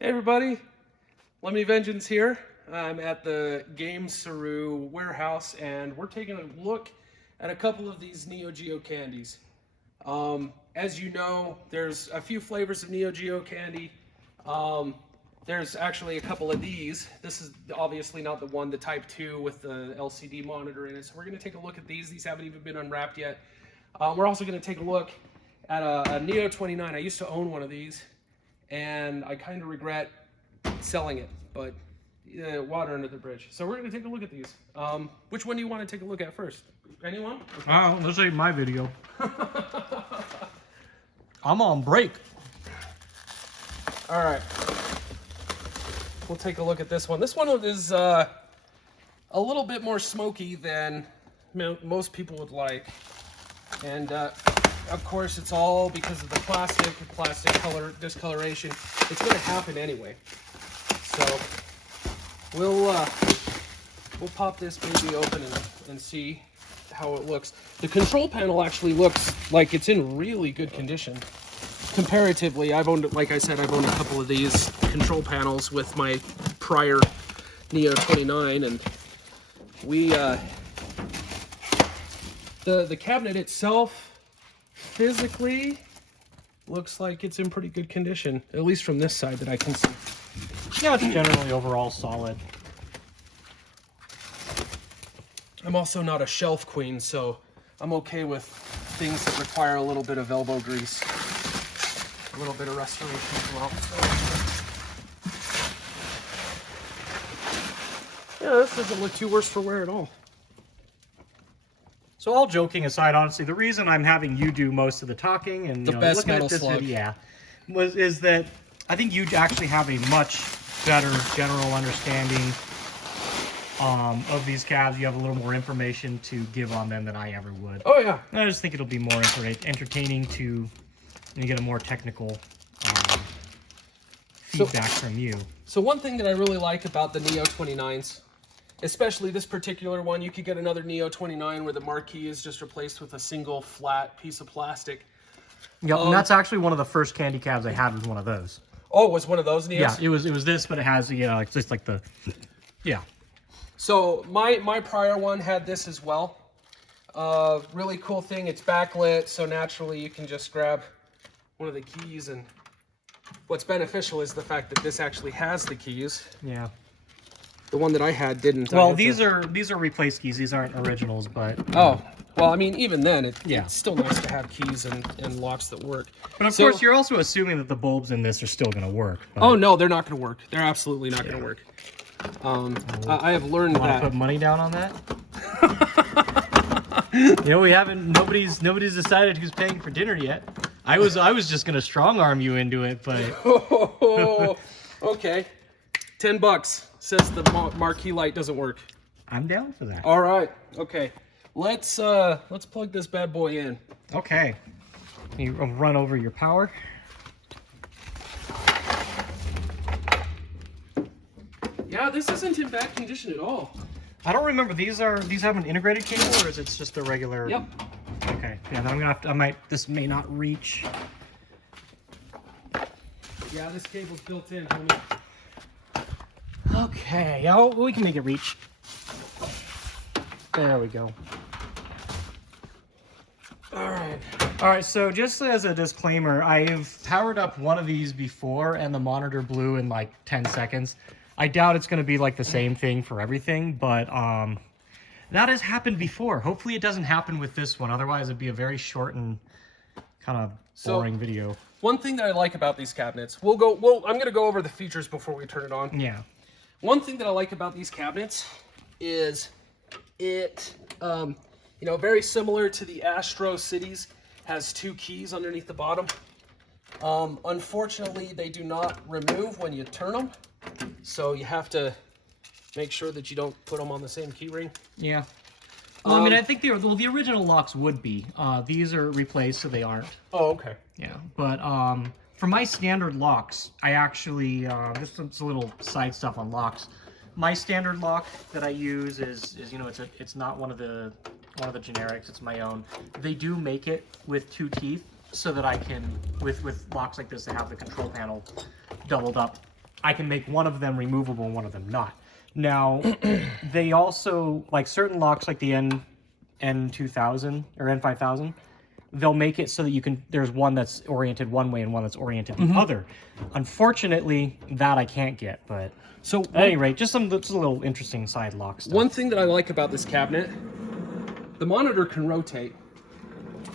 Hey everybody, Lemony Vengeance here. I'm at the Game Saru warehouse and we're taking a look at a couple of these Neo Geo candies. As you know, there's a few flavors of Neo Geo candy. There's actually a couple of these. This is obviously not the one, the Type 2 with the LCD monitor in it. So we're going to take a look at these. These haven't even been unwrapped yet. We're also going to take a look at a Neo 29. I used to own one of these, and I kind of regret selling it, but water under the bridge. So we're going to take a look at these. Which one do you want to take a look at first? Anyone? Okay. Oh, this ain't my video. I'm on break. All right. We'll take a look at this one. This one is a little bit more smoky than most people would like. And of course, it's all because of the plastic color discoloration. It's going to happen anyway. So we'll pop this baby open and see how it looks. The control panel actually looks like it's in really good condition. Comparatively, like I said, I've owned a couple of these control panels with my prior Neo 29, and the cabinet itself physically looks like it's in pretty good condition, at least from this side that I can see. Yeah, it's generally overall solid. I'm also not a shelf queen, so I'm okay with things that require a little bit of elbow grease, a little bit of restoration as well. So, yeah, this doesn't look too worse for wear at all. So all joking aside, honestly, the reason I'm having you do most of the talking and The best looking metal at this slug. video, is that I think you actually have a much better general understanding of these calves. You have a little more information to give on them than I ever would. Oh yeah. And I just think it'll be more entertaining to get a more technical feedback from you. So one thing that I really like about the Neo 29s, especially this particular one, you could get another Neo 29 where the marquee is just replaced with a single flat piece of plastic. Yep, and that's actually one of the first candy calves I had was one of those. Oh, it was one of those Neos? Yeah, it was this, but it has it's just like the, yeah. So my prior one had this as well. Really cool thing, it's backlit, so naturally you can just grab one of the keys, and what's beneficial is the fact that this actually has the keys. Yeah. The one that I had didn't. Well, these are replaced keys. These aren't originals, but oh, well, I mean, even then, yeah, it's still nice to have keys and locks that work. But of course, you're also assuming that the bulbs in this are still going to work. But... Oh no, they're not going to work. They're absolutely not going to work. I have learned that. Want to put money down on that? We haven't. Nobody's decided who's paying for dinner yet. I was just going to strong arm you into it, but. Okay, $10 says the marquee light doesn't work. I'm down for that. All right. Okay. Let's plug this bad boy in. Okay. You run over your power. Yeah, this isn't in bad condition at all. I don't remember. These have an integrated cable, or is it just a regular? Yep. Okay. Yeah. Then I'm gonna have to. This may not reach. Yeah, this cable's built in, homie. Okay. Yeah, we can make it reach. There we go. All right, so just as a disclaimer, I've powered up one of these before and the monitor blew in like 10 seconds. I doubt it's going to be like the same thing for everything, but that has happened before. Hopefully it doesn't happen with this one. Otherwise it'd be a very short and kind of boring video. One thing that I like about these cabinets, I'm going to go over the features before we turn it on. Yeah. One thing that I like about these cabinets is it, very similar to the Astro Cities, has two keys underneath the bottom. Unfortunately, they do not remove when you turn them, so you have to make sure that you don't put them on the same key ring. Yeah. Well, I mean, I think the original locks would be. These are replaced, so they aren't. Oh, okay. Yeah, but for my standard locks, I actually just some little side stuff on locks. My standard lock that I use is it's not one of the generics. It's my own. They do make it with two teeth, so that I can with locks like this that have the control panel doubled up. I can make one of them removable and one of them not. Now, they also, like certain locks like the N2000 or N5000, they'll make it so that you can, there's one that's oriented one way and one that's oriented the other. Unfortunately, that I can't get, but So at any rate, just a little interesting side lock stuff. one thing that I like about this cabinet, the monitor can rotate,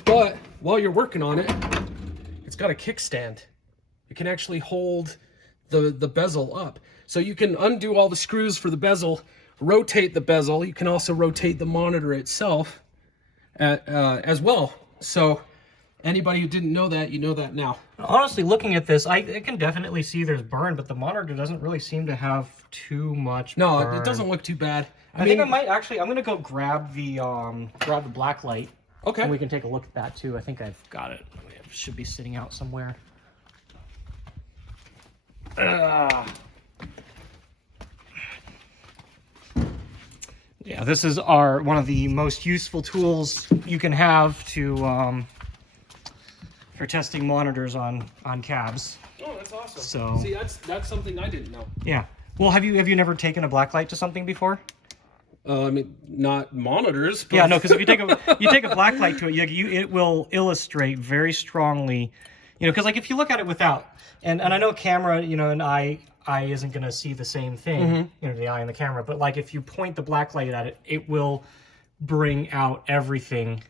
but while you're working on it, it's got a kickstand. It can actually hold the bezel up. So you can undo all the screws for the bezel, rotate the bezel. You can also rotate the monitor itself as well. So anybody who didn't know that, you know that now. Honestly, looking at this, I can definitely see there's burn, but the monitor doesn't really seem to have too much burn. It doesn't look too bad. I think I might actually, I'm going to go grab the black light. Okay. And we can take a look at that too. I think I've got it. It should be sitting out somewhere. Yeah, this is one of the most useful tools you can have to for testing monitors on cabs. Oh, that's awesome. So see, that's something I didn't know. Yeah. Well, have you never taken a blacklight to something before? I mean, not monitors. But... Yeah, no, because if you take a blacklight to it, it will illustrate very strongly, because like if you look at it without, and I know camera, an eye isn't going to see the same thing, the eye in the camera, but like if you point the blacklight at it, it will bring out everything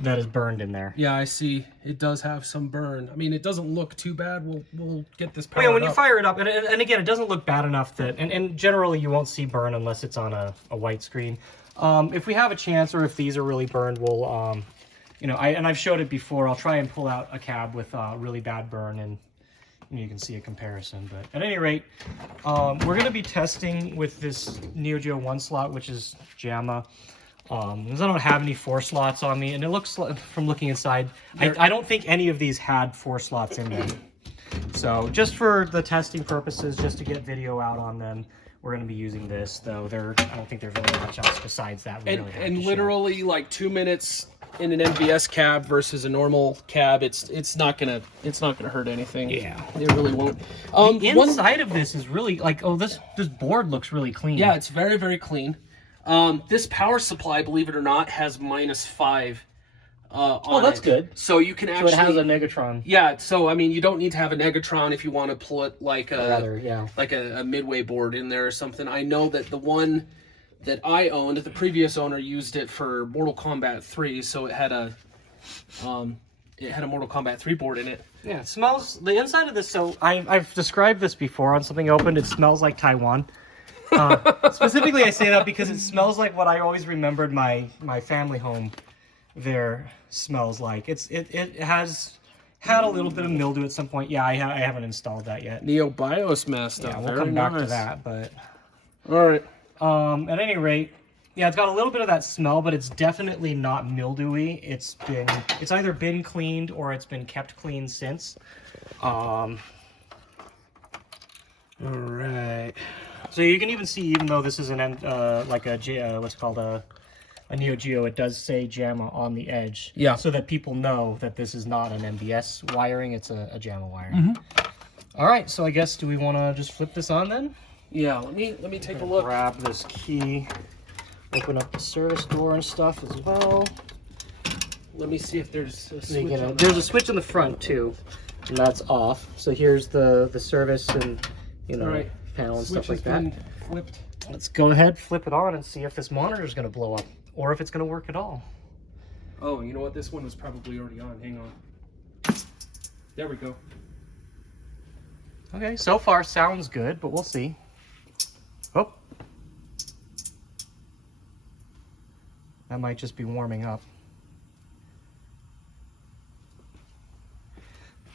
that is burned in there. Yeah, I see. It does have some burn. I mean, it doesn't look too bad. We'll get this powered yeah, when you up. fire it up, and again, it doesn't look bad enough that, and generally you won't see burn unless it's on a white screen. If we have a chance, or if these are really burned, we'll, I've showed it before. I'll try and pull out a cab with really bad burn, and you can see a comparison. But at any rate, we're going to be testing with this Neo Geo 1 slot, which is JAMA. Because I don't have any 4 slots on me, and it looks like, from looking inside, I don't think any of these had 4 slots in them. So just for the testing purposes, just to get video out on them, we're going to be using this. Though I don't think there's really much else besides that. And literally like 2 minutes in an MVS cab versus a normal cab, it's not gonna hurt anything. Yeah, it really won't. The inside of this is really like, this board looks really clean. Yeah, it's very, very clean. This power supply, believe it or not, has -5 on that's it. good. So you can actually... So it has a negatron. Yeah, so I mean, you don't need to have a negatron if you want to put like a midway board in there or something. I know that the one that I owned, the previous owner used it for Mortal Kombat 3, so it had a Mortal Kombat 3 board in it. Yeah, it smells... The inside of this, so I've described this before on something opened. It smells like Taiwan. Specifically, I say that because it smells like what I always remembered my family home there smells like. It has had a little bit of mildew at some point. Yeah, I haven't installed that yet. Neo BIOS messed up. Yeah, we'll come back to that, but... All right. At any rate, yeah, it's got a little bit of that smell, but it's definitely not mildewy. It's either been cleaned or it's been kept clean since. All right. So you can even see, even though this is what's called a Neo Geo, it does say JAMA on the edge. Yeah. So that people know that this is not an MVS wiring, it's a JAMA wiring. All right, so I guess, do we want to just flip this on then? Yeah, let me take a look. Grab this key, open up the service door and stuff as well. Let me see if there's a switch. There's a switch on the front too, and that's off. So here's the service and right. panel and Switch stuff like has that. been flipped. Let's go ahead, flip it on, and see if this monitor is going to blow up, or if it's going to work at all. Oh, you know what? This one was probably already on. Hang on. There we go. Okay, so far sounds good, but we'll see. Oh. That might just be warming up.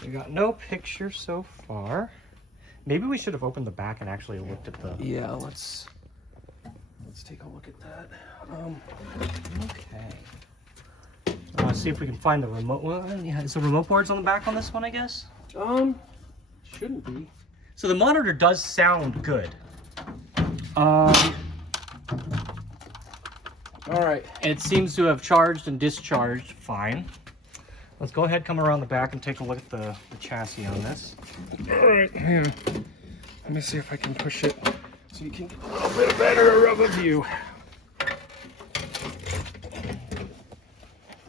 We got no picture so far. Maybe we should have opened the back and actually looked at the... Yeah, let's take a look at that. Okay. Let's see if we can find the remote one. Yeah, is the remote boards on the back on this one, I guess? Shouldn't be. So the monitor does sound good. All right. It seems to have charged and discharged fine. Let's go ahead, come around the back and take a look at the chassis on this. All right. Yeah. Let me see if I can push it so you can get a little bit better of a view.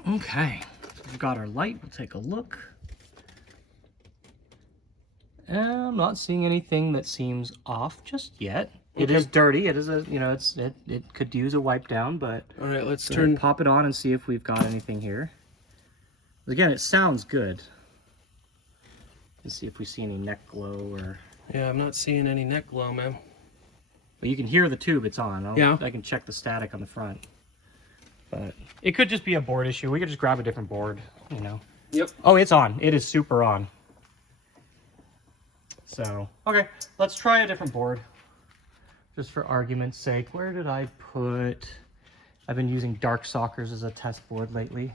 Okay, so we've got our light. We'll take a look. And I'm not seeing anything that seems off just yet. It is dirty. It is a, you know, it could use a wipe down, but all right, let's pop it on and see if we've got anything here. Again, it sounds good. Let's see if we see any neck glow or. Yeah, I'm not seeing any neck glow, man. But you can hear the tube it's on. Yeah. I can check the static on the front. But it could just be a board issue. We could just grab a different board, you know. Yep. Oh, it's on. It is super on. So, okay, let's try a different board. Just for argument's sake. Where did I put... I've been using Dark Sockers as a test board lately.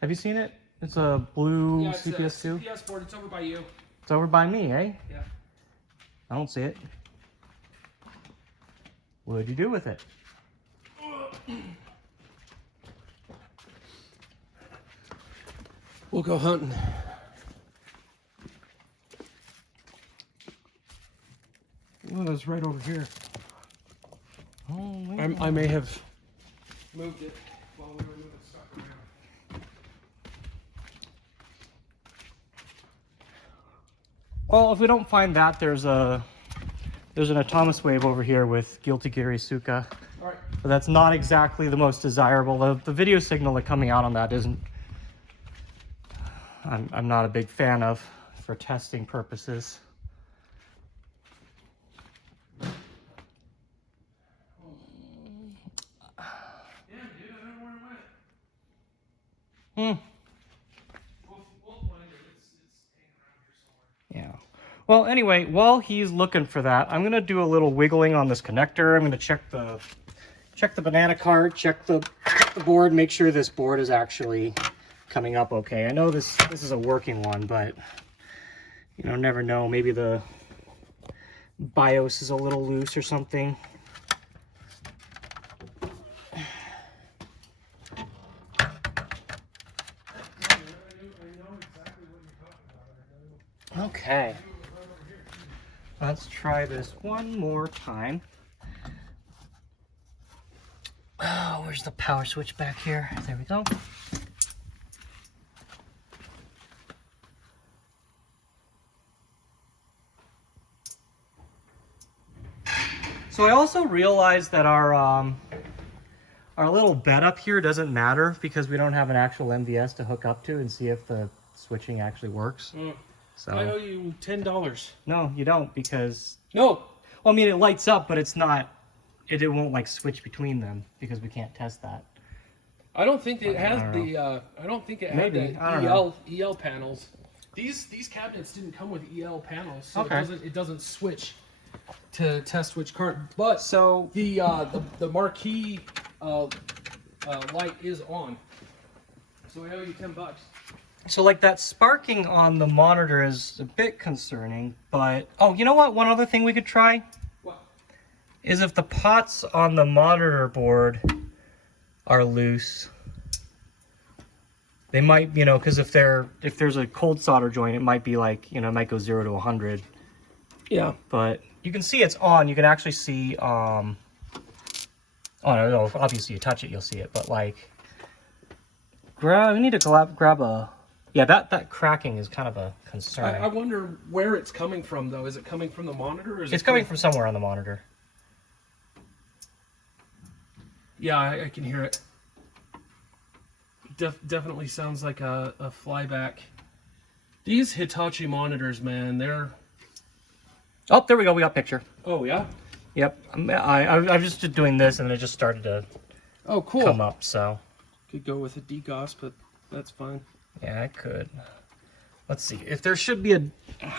Have you seen it? It's a blue CPS2. CPS board. It's over by you. It's over by me, eh? Yeah. I don't see it. What'd you do with it? We'll go hunting. Well, it was right over here. Oh, I may have moved it while we were moving stuff around. Well, if we don't find that, there's an Atomus wave over here with Guilty Gear Isuka. All right. But that's not exactly the most desirable. The video signal that coming out on that isn't. I'm not a big fan of for testing purposes. Hmm. Yeah. Well, anyway, while he's looking for that, I'm gonna do a little wiggling on this connector. I'm gonna check the banana cart, check the board, make sure this board is actually coming up okay. I know this is a working one, but you know, never know. Maybe the BIOS is a little loose or something. Okay, let's try this one more time. Oh, where's the power switch back here? There we go. So I also realized that our little bed up here doesn't matter because we don't have an actual MVS to hook up to and see if the switching actually works. So I owe you $10. no, you don't, because No. well, I mean, it lights up, but it's not. It won't like switch between them because we can't test that. I don't think it has don't the. I don't think it had Maybe. the I don't know. EL panels. These cabinets didn't come with EL panels, so Okay. it doesn't switch to test which card. But So the Marquee light is on, so I owe you $10. So like that sparking on the monitor is a bit concerning, but oh, you know what? One other thing we could try What? is if the pots on the monitor board are loose. They might, you know, because if there's a cold solder joint, it might be like, you know, it might go 0 to 100. Yeah. But you can see it's on. You can actually see. Oh no, obviously you touch it, you'll see it. But like, we need to grab a. Yeah, that cracking is kind of a concern. I wonder where it's coming from, though. Is it coming from the monitor, or is It's coming from somewhere on the monitor. Yeah, I can hear it. Definitely sounds like a flyback. These Hitachi monitors, man, they're... Oh, there we go. We got picture. Oh, yeah? Yep. I'm just doing this, and it just started to Oh, cool. come up. So Could go with a DGOS, but that's fine. yeah, I could. Let's see if there should be a.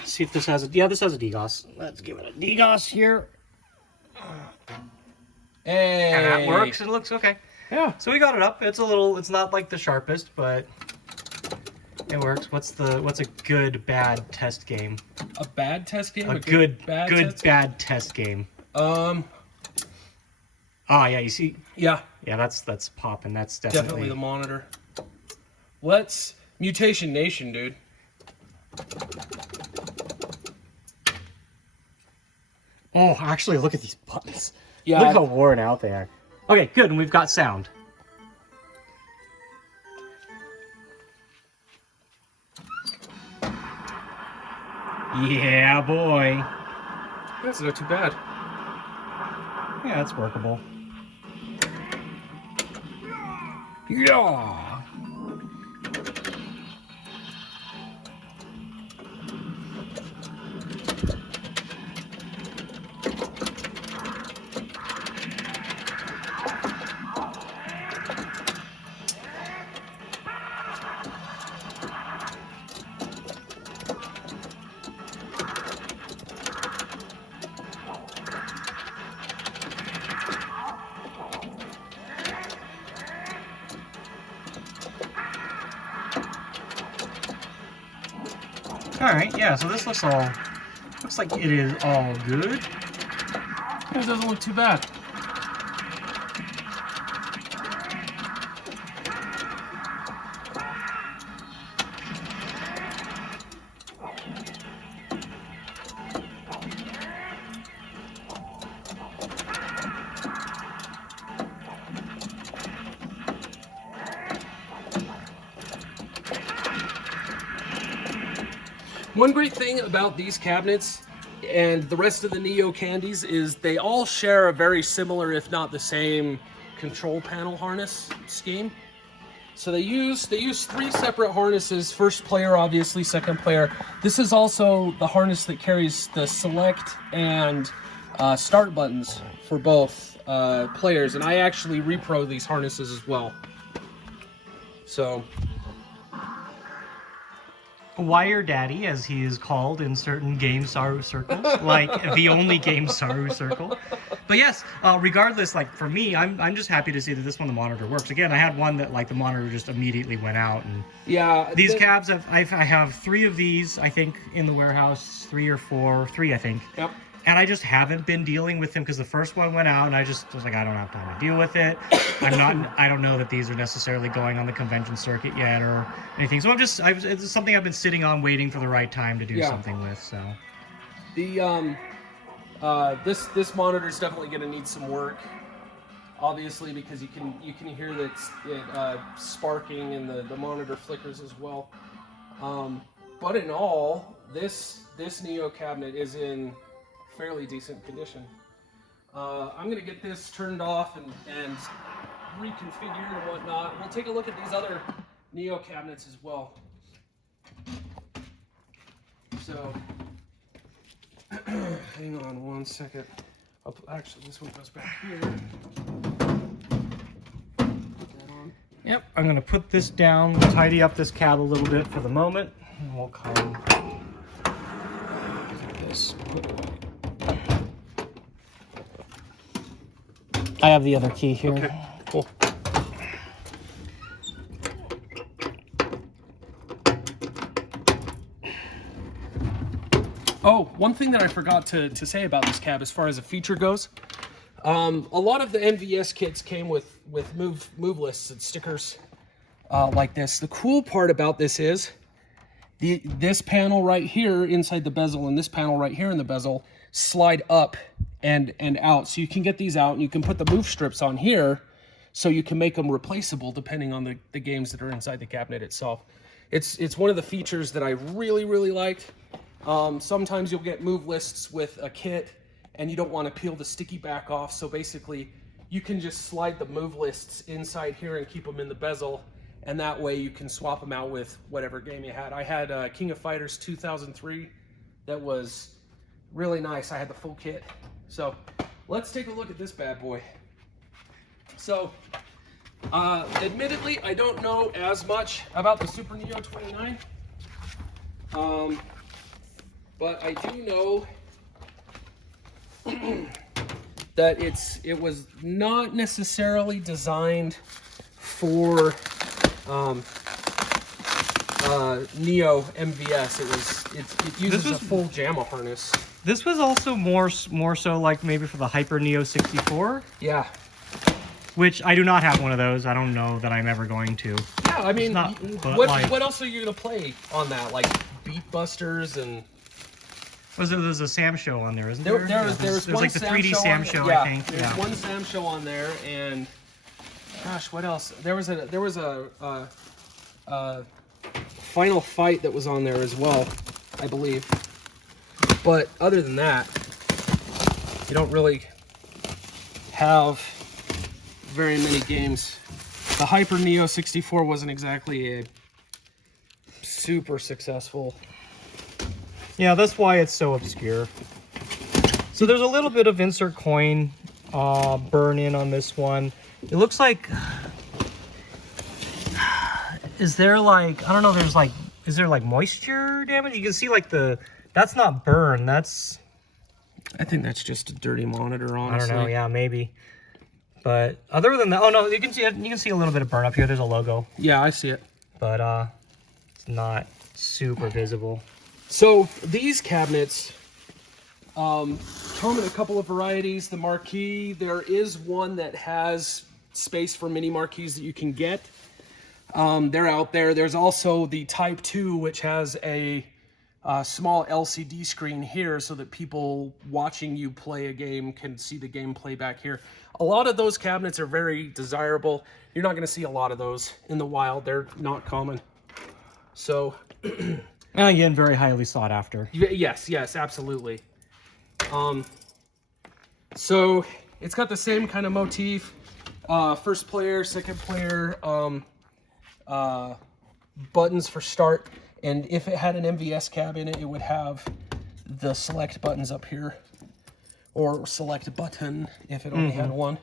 See if this has a. Yeah, this has a DGOS. Let's give it a DGOS here. Hey. And that works. It looks okay. Yeah. So we got it up. It's a little. It's not like the sharpest, but it works. What's a good bad test game? A bad test game? A good test? bad test game. Ah, yeah. You see. Yeah. Yeah, that's popping. That's Definitely the monitor. Let's... Mutation Nation, dude. Oh, actually, look at these buttons. Yeah. Look how worn out they are. Okay, good, and we've got sound. Yeah, boy. That's not too bad. Yeah, that's workable. Yeah. Alright, yeah, so this looks like it is all good. It doesn't look too bad. One great thing about these cabinets and the rest of the Neo candies is they all share a very similar, if not the same, control panel harness scheme. So they use 3 separate harnesses. First player, obviously, second player. This is also the harness that carries the select and start buttons for both players. And I actually repro these harnesses as well. So Wire Daddy, as he is called in certain Game Saru circles, like the only Game Saru circle. But yes, regardless, like for me, I'm just happy to see that this one, the monitor works. Again, I had one that like the monitor just immediately went out, and yeah, these cabs, I have 3 of these, I think, in the warehouse, 3 or 4, 3 I think. Yep. And I just haven't been dealing with them because the first one went out, and I was like, I don't have time to deal with it. I don't know that these are necessarily going on the convention circuit yet or anything. So it's something I've been sitting on, waiting for the right time to do something with. So the this monitor is definitely going to need some work, obviously, because you can hear that it sparking and the monitor flickers as well. But in all, this Neo cabinet is in fairly decent condition. I'm going to get this turned off and reconfigured and whatnot. We'll take a look at these other Neo cabinets as well. So, hang on one second. Actually, this one goes back here. Put that on. Yep, I'm going to put this down, tidy up this cab a little bit for the moment, and we'll come this. I have the other key here. Okay, cool. Oh, one thing that I forgot to say about this cab as far as a feature goes, a lot of the MVS kits came with move lists and stickers like this. The cool part about this is this panel right here inside the bezel and this panel right here in the bezel slide up and out, so you can get these out and you can put the move strips on here so you can make them replaceable depending on the games that are inside the cabinet itself. It's one of the features that I really liked. Sometimes you'll get move lists with a kit and you don't want to peel the sticky back off, so basically you can just slide the move lists inside here and keep them in the bezel, and that way you can swap them out with whatever game you had. I had King of Fighters 2003 that was really nice. I had the full kit. So let's take a look at this bad boy. So admittedly, I don't know as much about the Super Neo 29, but I do know that it was not necessarily designed for Neo MVS. It uses a full JAMA harness. This was also more so like maybe for the Hyper Neo 64. Yeah. Which I do not have one of those. I don't know that I'm ever going to. Yeah, I mean, what else are you gonna play on that? Like Beat Busters and There's a Sam show on there, isn't there? There's one like the Sam 3D show Sam on, show, yeah, I think. There's one Sam show on there, and gosh, what else? There was a Final Fight that was on there as well, I believe. But other than that, you don't really have very many games. The Hyper Neo 64 wasn't exactly a super successful. Yeah, that's why it's so obscure. So there's a little bit of insert coin burn in on this one. It looks like, is there like, I don't know, is there like moisture damage? You can see like that's not burn, that's... I think that's just a dirty monitor, honestly. I don't know, yeah, maybe. But other than that, oh no, you can see a little bit of burn up here. There's a logo. Yeah, I see it. But it's not super visible. So these cabinets come in a couple of varieties. The Marquee, there is one that has space for mini Marquees that you can get. They're out there. There's also the Type 2, which has a small LCD screen here so that people watching you play a game can see the gameplay back here. A lot of those cabinets are very desirable. You're not going to see a lot of those in the wild. They're not common. So, again, very highly sought after. Yes, absolutely. So it's got the same kind of motif. First player, second player, buttons for start. And if it had an MVS cab in it, it would have the select buttons up here, or select button if it only had one.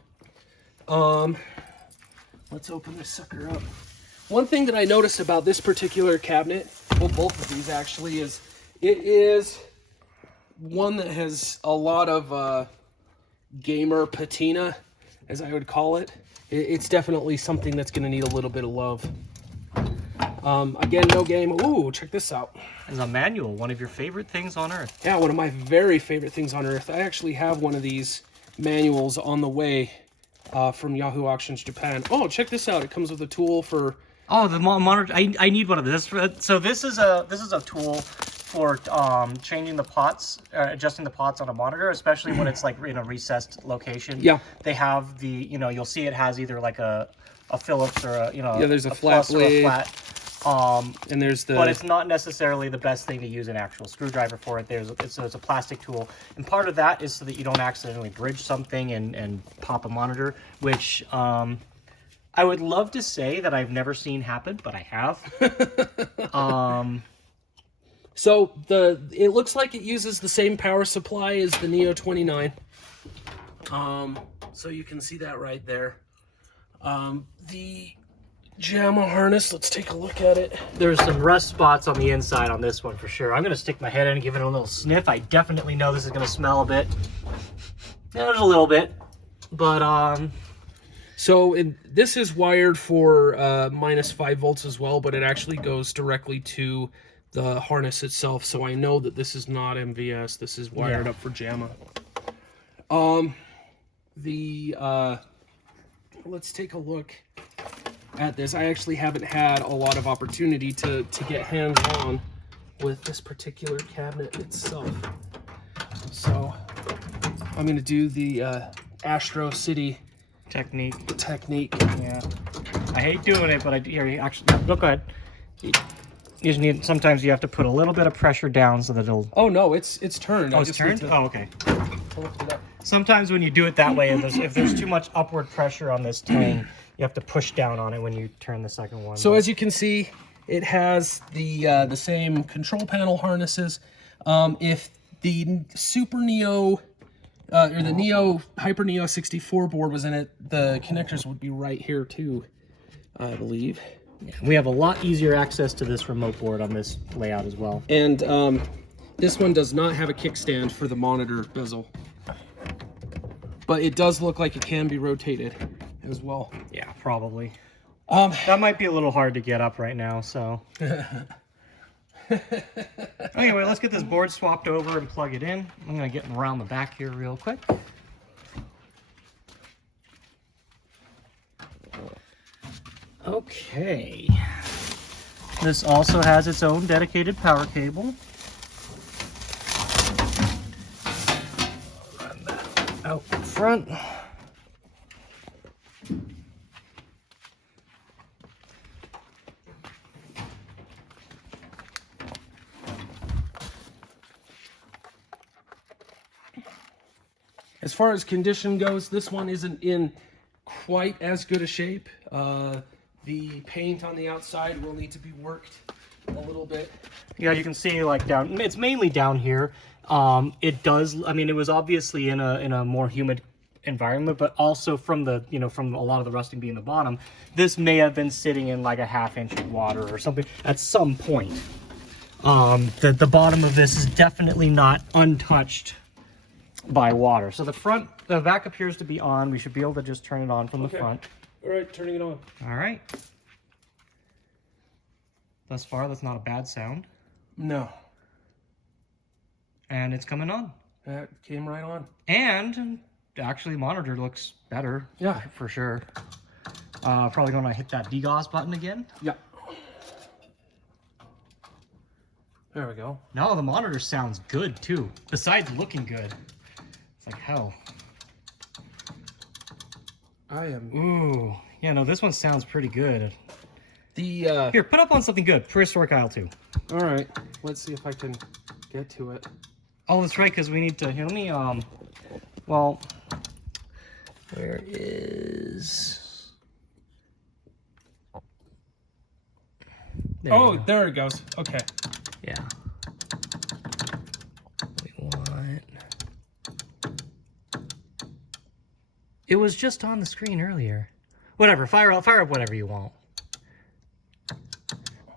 Let's open this sucker up. One thing that I noticed about this particular cabinet, well, both of these actually, is it is one that has a lot of gamer patina, as I would call it. It's definitely something that's going to need a little bit of love. Again, no game. Ooh, check this out. There's a manual, one of your favorite things on Earth. Yeah, one of my very favorite things on Earth. I actually have one of these manuals on the way from Yahoo Auctions Japan. Oh, check this out. It comes with a tool for... Oh, the monitor. I need one of this. So this is a tool for changing the pots, adjusting the pots on a monitor, especially when it's like in a recessed location. Yeah. They have the, you'll see it has either like a Phillips or a, yeah, there's a flat blade. And there's the... But it's not necessarily the best thing to use an actual screwdriver for it. It's a plastic tool. And part of that is so that you don't accidentally bridge something and pop a monitor, which I would love to say that I've never seen happen, but I have. So it looks like it uses the same power supply as the Neo 29. So you can see that right there. The JAMA harness, let's take a look at it. There's some rust spots on the inside on this one for sure. I'm going to stick my head in and give it a little sniff. I definitely know this is going to smell a bit. Yeah, there's a little bit. But, So this is wired for -5 volts as well, but it actually goes directly to the harness itself. So I know that this is not MVS. This is wired up for JAMA. Let's take a look at this. I actually haven't had a lot of opportunity to get hands-on with this particular cabinet itself. So I'm going to do the Astro City technique. Yeah. I hate doing it, but actually, go ahead. You just need, sometimes you have to put a little bit of pressure down so that it'll... Oh no, it's turned. Oh, it's turned? Oh, okay. To lift it up. Sometimes when you do it that way, if there's too much upward pressure on this tang, you have to push down on it when you turn the second one. So as you can see, it has the same control panel harnesses. If the Super Neo or the Neo Hyper Neo 64 board was in it, the connectors would be right here too, I believe. We have a lot easier access to this remote board on this layout as well. And this one does not have a kickstand for the monitor bezel, but it does look like it can be rotated as well. Yeah, probably. That might be a little hard to get up right now, so. Anyway, let's get this board swapped over and plug it in. I'm gonna get around the back here real quick. Okay. This also has its own dedicated power cable. out front. As far as condition goes, this one isn't in quite as good a shape. The paint on the outside will need to be worked a little bit. Yeah, you can see like down, it's mainly down here. It does, I mean, it was obviously in a more humid environment, but also from the, you know, from a lot of the rusting being the bottom, this may have been sitting in like a ½ inch of water or something at some point. The bottom of this is definitely not untouched by water. So the back appears to be on. We should be able to just turn it on from the front. All right, turning it on. All right. Thus far, that's not a bad sound. No. And it's coming on. That came right on. And actually, monitor looks better. Yeah, for sure. Probably going to hit that degauss button again. Yeah. There we go. No, the monitor sounds good too. Besides looking good, it's like hell. I am. Ooh, yeah. No, this one sounds pretty good. The Here, put up on something good. Prehistoric Isle 2. All right. Let's see if I can get to it. Oh, that's right, because we need to. Here, let me. Well, where is? Oh, there it goes. Okay. Yeah. We want. It was just on the screen earlier. Whatever. Fire up whatever you want.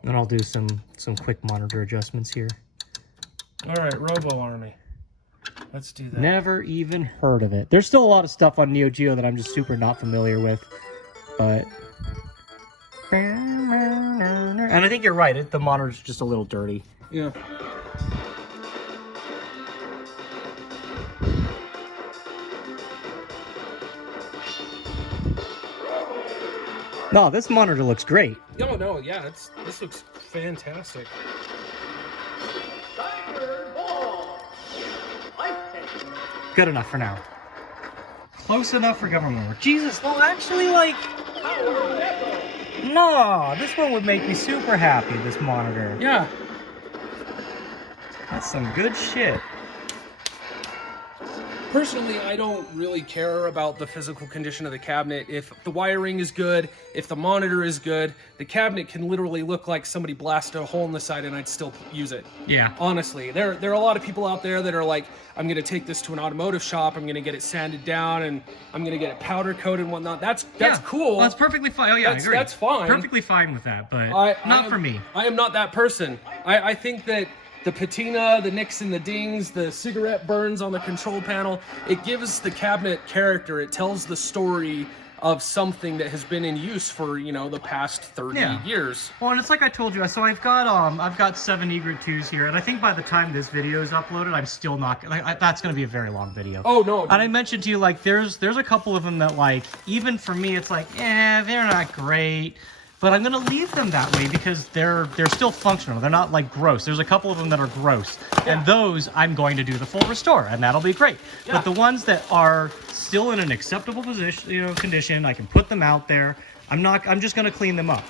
Then I'll do some quick monitor adjustments here. All right, Robo Army. Let's do that. Never even heard of it. There's still a lot of stuff on Neo Geo that I'm just super not familiar with, but. And I think you're right. The monitor's just a little dirty. Yeah. No, this monitor looks great. No, no, yeah, this looks fantastic. Good enough for now. Close enough for government work. Jesus, well, actually, like... No, this one would make me super happy, this monitor. Yeah. That's some good shit. Personally, I don't really care about the physical condition of the cabinet. If the wiring is good, if the monitor is good, the cabinet can literally look like somebody blasted a hole in the side and I'd still use it. Yeah. Honestly, there are a lot of people out there that are like, I'm going to take this to an automotive shop, I'm going to get it sanded down, and I'm going to get it powder coated and whatnot. That's cool. Well, that's perfectly fine. Oh, yeah, I agree. That's fine. Perfectly fine with that, but not for me. I am not that person. I think that the patina, the nicks and the dings, the cigarette burns on the control panel, it gives the cabinet character. It tells the story of something that has been in use for, you know, the past 30 years. Well, and it's like I told you, so I've got 7 Egret 2s here, and I think by the time this video is uploaded, I'm still not, that's going to be a very long video. Oh, no. And I mentioned to you, like, there's a couple of them that, like, even for me, it's like, they're not great. But I'm going to leave them that way because they're still functional. They're not, like, gross. There's a couple of them that are gross. Yeah. And those, I'm going to do the full restore, and that'll be great. Yeah. But the ones that are still in an acceptable position, you know, condition, I can put them out there. I'm just going to clean them up.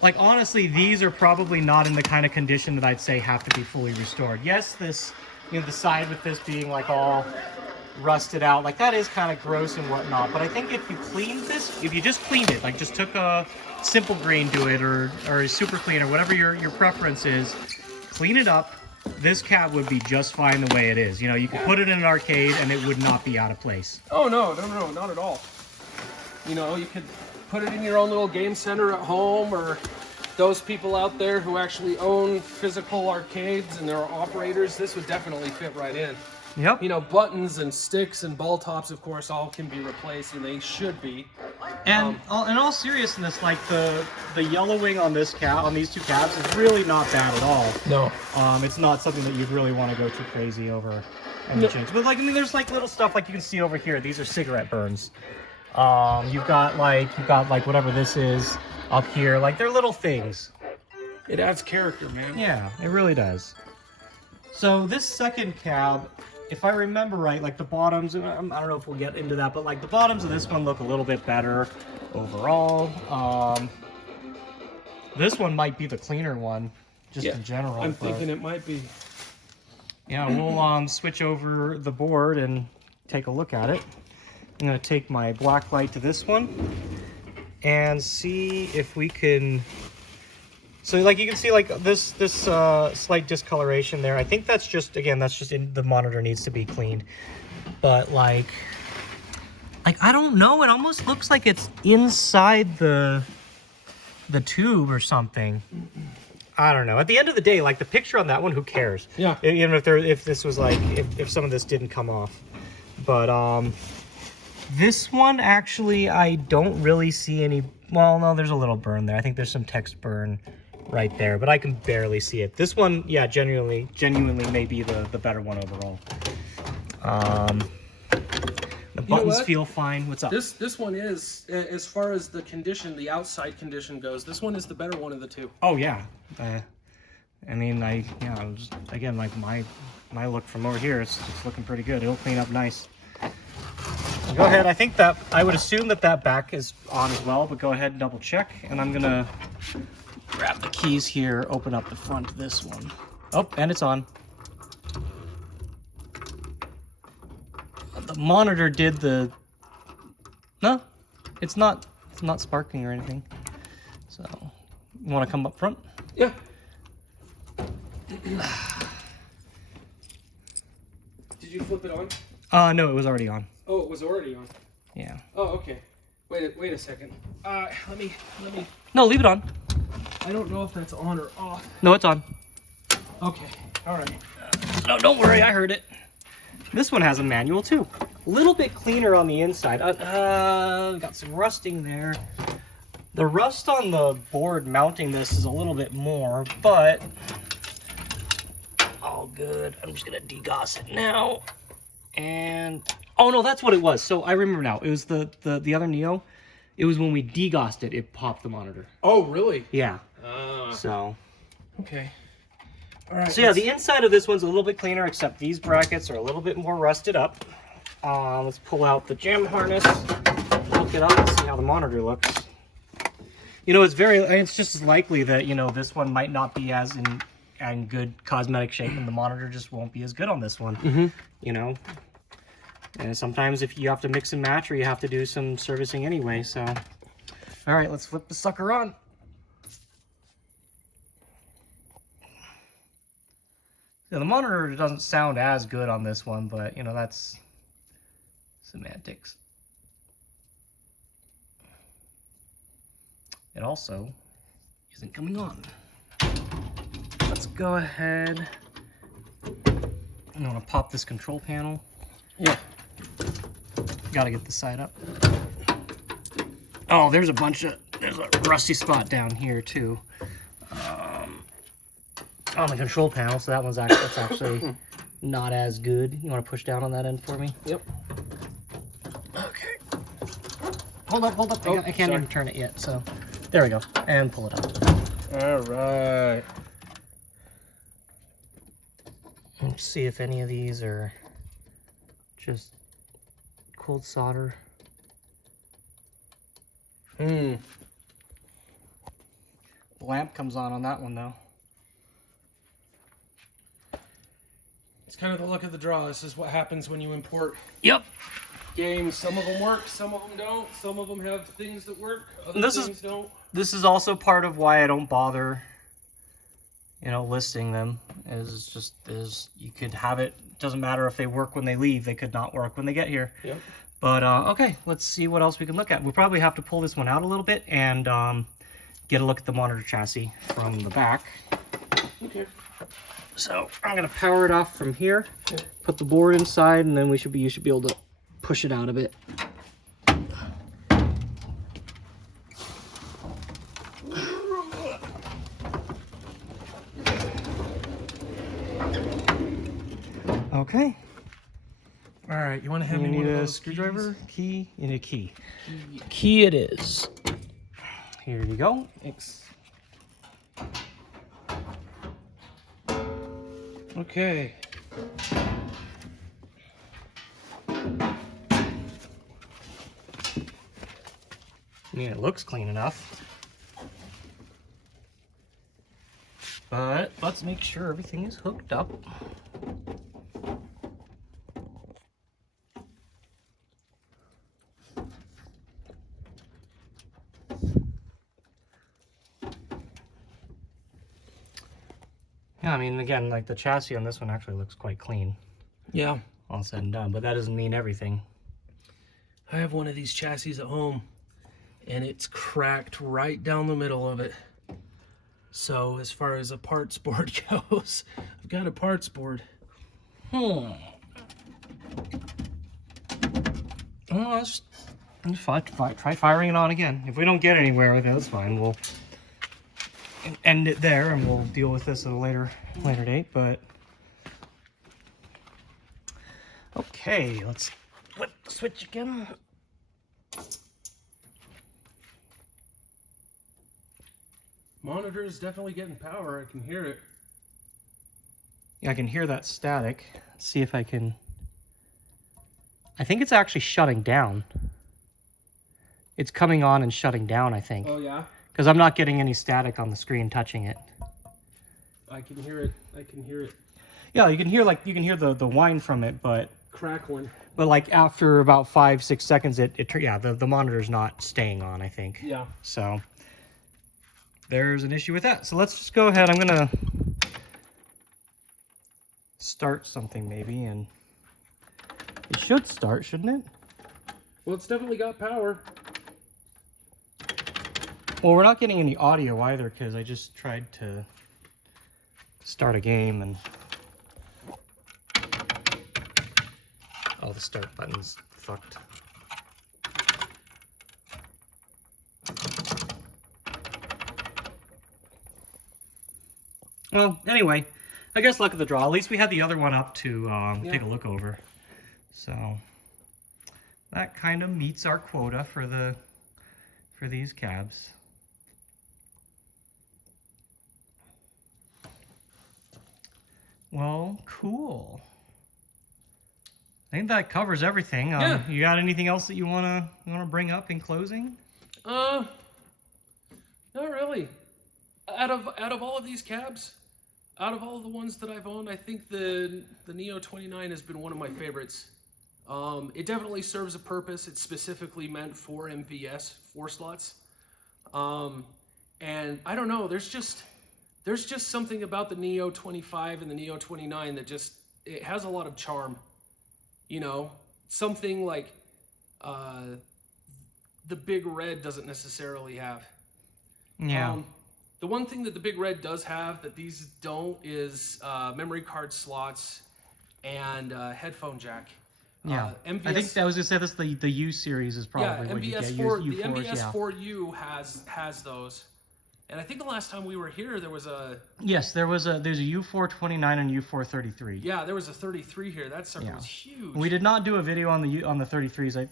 Like, honestly, these are probably not in the kind of condition that I'd say have to be fully restored. Yes, this, you know, the side with this being, like, all rusted out, like, that is kind of gross and whatnot, but I think if you cleaned this, if you just cleaned it, like just took a simple grain to it or a super clean or whatever your preference is, clean it up, this cab would be just fine the way it is. You know, you could put it in an arcade and it would not be out of place. Oh, no, not at all. You know, you could put it in your own little game center at home, or those people out there who actually own physical arcades and they're operators, this would definitely fit right in. Yep. You know, buttons and sticks and ball tops, of course, all can be replaced, and they should be. And in all seriousness, like the yellowing on this cab, on these two cabs, is really not bad at all. No. It's not something that you'd really want to go too crazy over any change. But like, I mean, there's like little stuff like you can see over here. These are cigarette burns. You've got like whatever this is up here. Like, they're little things. It adds character, man. Yeah, it really does. So this second cab if I remember right, like the bottoms, I don't know if we'll get into that, but like the bottoms of this one look a little bit better overall. This one might be the cleaner one, just in general. I'm thinking it might be. Yeah, we'll switch over the board and take a look at it. I'm gonna take my black light to this one and see if we can. So like you can see like this slight discoloration there. I think that's just, again, that's just the monitor needs to be cleaned. But like I don't know, it almost looks like it's inside the tube or something. I don't know. At the end of the day, like the picture on that one, who cares? Yeah. Even if this was like, if some of this didn't come off. But this one actually, I don't really see any. Well, no, there's a little burn there. I think there's some text burn right there, but I can barely see it. This one, yeah, genuinely may be the better one overall. The buttons feel fine. What's up? This one is, as far as the condition, the outside condition goes, this one is the better one of the two. Oh yeah. I mean, again, like my look from over here, it's looking pretty good. It'll clean up nice. Go ahead. I think that I would assume that back is on as well, but go ahead and double check. And I'm gonna grab the keys here, open up the front of this one. Oh, and it's on. The monitor did the. No, it's not sparking or anything. So, you want to come up front? Yeah. Did you flip it on? No, it was already on. Oh, it was already on. Yeah. Oh, okay. Wait a second. Let me. No, leave it on. I don't know if that's on or off. No, it's on. Okay. All right. No, don't worry, I heard it. This one has a manual too. A little bit cleaner on the inside. Got some rusting there. The rust on the board mounting this is a little bit more, but all good. I'm just gonna degauss it now. And oh no, that's what it was. So I remember now. It was the other Neo. It was when we degaussed it, it popped the monitor. Oh, really? Yeah. So. Okay. All right. So yeah, the inside of this one's a little bit cleaner, except these brackets are a little bit more rusted up. Let's pull out the jam harness, look it up, and see how the monitor looks. You know, it's just as likely that, you know, this one might not be as in good cosmetic shape, and the monitor just won't be as good on this one. Mm-hmm. You know, and sometimes if you have to mix and match, or you have to do some servicing anyway. So, all right, let's flip the sucker on. Yeah, the monitor doesn't sound as good on this one, but, you know, that's semantics. It also isn't coming on. Let's go ahead. I'm gonna pop this control panel. Yeah. Gotta get the side up. Oh, there's a rusty spot down here too. On the control panel, so that's actually not as good. You want to push down on that end for me? Yep. Okay. Hold up. I can't even turn it yet, so there we go. And pull it up. All right. Let's see if any of these are just cold solder. The lamp comes on that one though. It's kind of the luck of the draw. This is what happens when you import Yep. games. Some of them work, some of them don't. Some of them have things that work, other things don't. This is also part of why I don't bother, you know, listing them. Is you could have it. Doesn't matter if they work when they leave. They could not work when they get here. Yep. But okay, let's see what else we can look at. We'll probably have to pull this one out a little bit and get a look at the monitor chassis from the back. Okay. So I'm gonna power it off from here, put the board inside, and then you should be able to push it out a bit. Okay. All right. You want to hand You me one need of a those screwdriver? keys? Key? You need a key. Key it is. Here you go. Okay. I mean, it looks clean enough. But let's make sure everything is hooked up. Yeah, I mean, again, like the chassis on this one actually looks quite clean. Yeah. All said and done, but that doesn't mean everything. I have one of these chassis at home, and it's cracked right down the middle of it. So as far as a parts board goes, I've got a parts board. Well, let's try firing it on again. If we don't get anywhere with it, that's fine. We'll end it there, and we'll deal with this at a later date. But okay, let's flip the switch again. Monitor is definitely getting power. I can hear it. Yeah, I can hear that static. Let's see if I can. I think it's actually shutting down. It's coming on and shutting down, I think. Oh yeah? Because I'm not getting any static on the screen touching it. I can hear it. I can hear it. Yeah, you can hear the whine from it, but Crackling. But like after about 5-6 seconds, the monitor's not staying on, I think. Yeah. So there's an issue with that. So let's just go ahead. I'm gonna start something maybe, and it should start, shouldn't it? Well, it's definitely got power. Well, we're not getting any audio either because I just tried to start a game and oh, the start button's fucked. Well, anyway, I guess luck of the draw. At least we had the other one up to take a look over. So that kind of meets our quota for these cabs. Well, cool. I think that covers everything. Yeah. You got anything else that you wanna bring up in closing? Not really. Out of all of these cabs, out of all of the ones that I've owned, I think the Neo 29 has been one of my favorites. It definitely serves a purpose. It's specifically meant for MVS 4 slots. And I don't know, there's just something about the Neo 25 and the Neo 29 that it has a lot of charm. You know, something like the Big Red doesn't necessarily have. Yeah. The one thing that the Big Red does have that these don't is memory card slots and headphone jack. Yeah. MVS, I think I was gonna say this. The U series is probably what you get. The MVS 4U has those. And I think the last time we were here, there was a... Yes, there's a U429 and U433. Yeah, there was a 33 here. That sucker was huge. We did not do a video on the 33s. I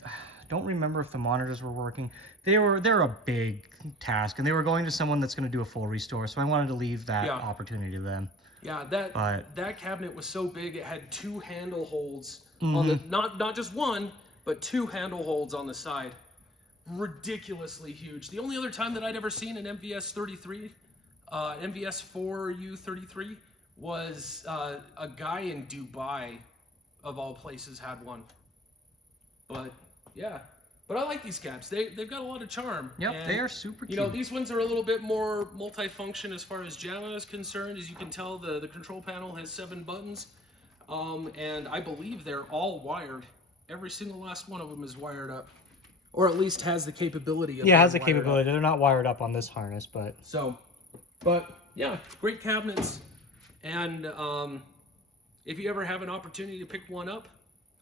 don't remember if the monitors were working. They're a big task, and they were going to someone that's going to do a full restore. So I wanted to leave that opportunity to them. Yeah, that cabinet was so big it had 2 handle holds Mm-hmm. on the not just one, but 2 handle holds on the side. Ridiculously huge. The only other time that I'd ever seen an MVS 33, MVS 4U 33, was a guy in Dubai, of all places, had one. But yeah, but I like these cabs. They've got a lot of charm. Yep, they are super cute. You know, these ones are a little bit more multifunction as far as JAMA is concerned. As you can tell, the control panel has 7 buttons, and I believe they're all wired. Every single last one of them is wired up. Or at least has the capability of has the capability. They're not wired up on this harness, but... So, but yeah, great cabinets. And if you ever have an opportunity to pick one up,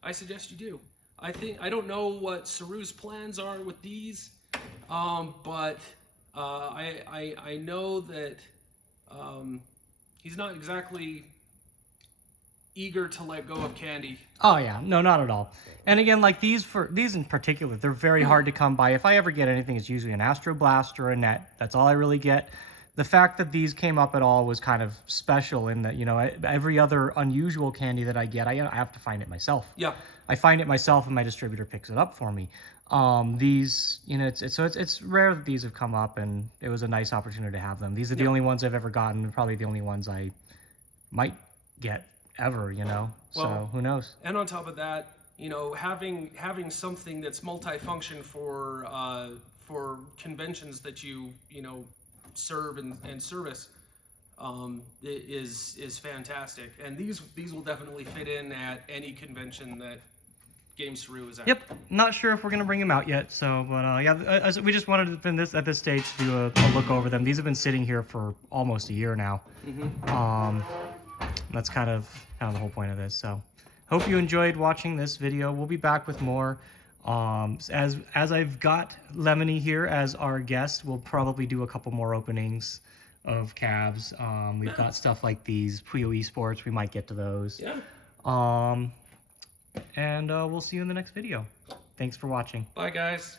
I suggest you do. I don't know what Saru's plans are with these, but I know that he's not exactly eager to let go of candy. Oh yeah, no, not at all. And again, like these in particular, they're very hard to come by. If I ever get anything, it's usually an Astro Blast or a Net. That's all I really get. the fact that these came up at all was kind of special in that, you know, every other unusual candy that I get, I have to find it myself. Yeah. I find it myself and my distributor picks it up for me. These, you know, it's rare that these have come up, and it was a nice opportunity to have them. These are the only ones I've ever gotten, and probably the only ones I might get ever, you know. Well, so who knows? And on top of that, you know, having something that's multifunction for conventions that you know serve and service is fantastic. And these will definitely fit in at any convention that Games Saru is at. Yep, not sure if we're gonna bring them out yet. So, but yeah, we just wanted to at this stage to do a look over them. These have been sitting here for almost a year now. That's kind of the whole point of this. So, hope you enjoyed watching this video. We'll be back with more. As I've got Lemony here as our guest, we'll probably do a couple more openings of cabs. We've got stuff like these Puyo Esports. We might get to those. Yeah. And we'll see you in the next video. Thanks for watching. Bye, guys.